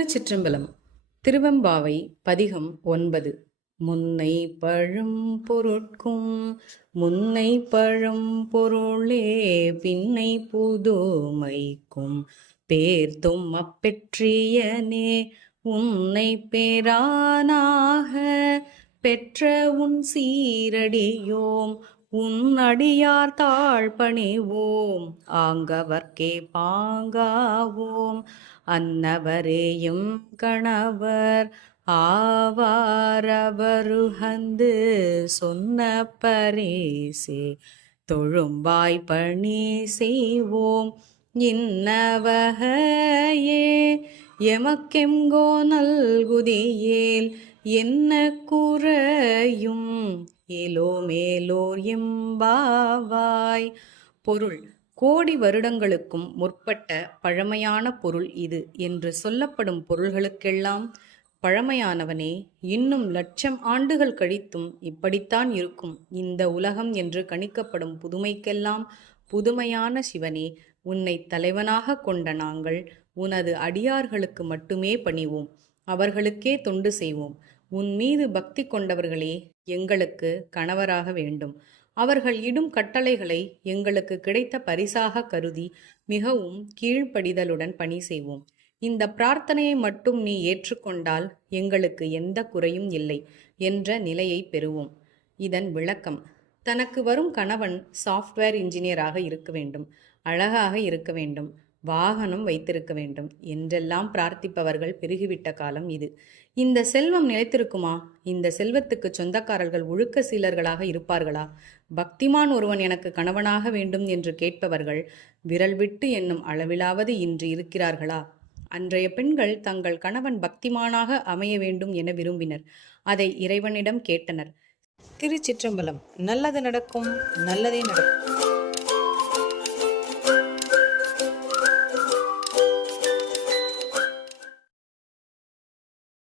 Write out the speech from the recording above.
திருச்சிற்றம்பலம் திருவெம்பாவை பதிகம் ஒன்பது. முன்னை பழம் பொருட்கும் முன்னை பழம் பொருளே பின்னை புதுமைக்கும். பேர்த்தும் அப்பெற்றியனே உன்னை பேரானாக பெற்ற உன் சீரடியோம். உன்னடியார் அடியார் தாழ் ஆங்கவர்க்கே பாங்காவோம். அன்னவரேயும் கணவர் ஆவாரவருகந்து சொன்ன பரேசே தொழும்பாய் பணி செய்வோம் இன்னவகையே. எமக்கெங்கோ நல்குதியேல் என்ன குறையும்? ஏலோ மேலோர் எம்பாவாய். பொருள் கோடி வருடங்களுக்கும் முற்பட்ட பழமையான பொருள் இது என்று சொல்லப்படும் பொருள்களுக்கெல்லாம் பழமையானவனே இன்னும் லட்சம் ஆண்டுகள் கழித்தும் இப்படித்தான் இருக்கும். இந்த உலகம் என்று கணிக்கப்படும் புதுமைக்கெல்லாம் புதுமையான சிவனே உன்னை தலைவனாக கொண்ட நாங்கள் உனது அடியார்களுக்கு மட்டுமே பணிவோம். அவர்களுக்கே தொண்டு செய்வோம். உன் மீது பக்தி கொண்டவர்களே எங்களுக்கு கணவராக வேண்டும். அவர்கள் இடும் கட்டளைகளை எங்களுக்கு கிடைத்த பரிசாக கருதி மிகவும் கீழ்ப்படிதலுடன் பணி செய்வோம். இந்த பிரார்த்தனையை மட்டும் நீ ஏற்றுக்கொண்டால் எங்களுக்கு எந்த குறையும் இல்லை என்ற நிலையை பெறுவோம். இதன் விளக்கம் தனக்கு வரும் கணவன் சாஃப்ட்வேர் இன்ஜினியராக இருக்க வேண்டும் அழகாக இருக்க வேண்டும். வாகனம் வைத்திருக்க வேண்டும். என்றெல்லாம் பிரார்த்திப்பவர்கள் பெருகிவிட்ட காலம் இது. இந்த செல்வம் நிலைத்திருக்குமா? இந்த செல்வத்துக்கு சொந்தக்காரர்கள் ஒழுக்க சீலர்களாக இருப்பார்களா? பக்திமான் ஒருவன் எனக்கு கணவனாக வேண்டும் என்று கேட்பவர்கள் விரல் விட்டு என்னும் அளவிலாவது இன்று இருக்கிறார்களா? அன்றைய பெண்கள் தங்கள் கணவன் பக்திமானாக அமைய வேண்டும் என விரும்பினர். அதை இறைவனிடம் கேட்டனர். திருச்சிற்றம்பலம். நல்லது நடக்கும் நல்லதே நடக்கும்.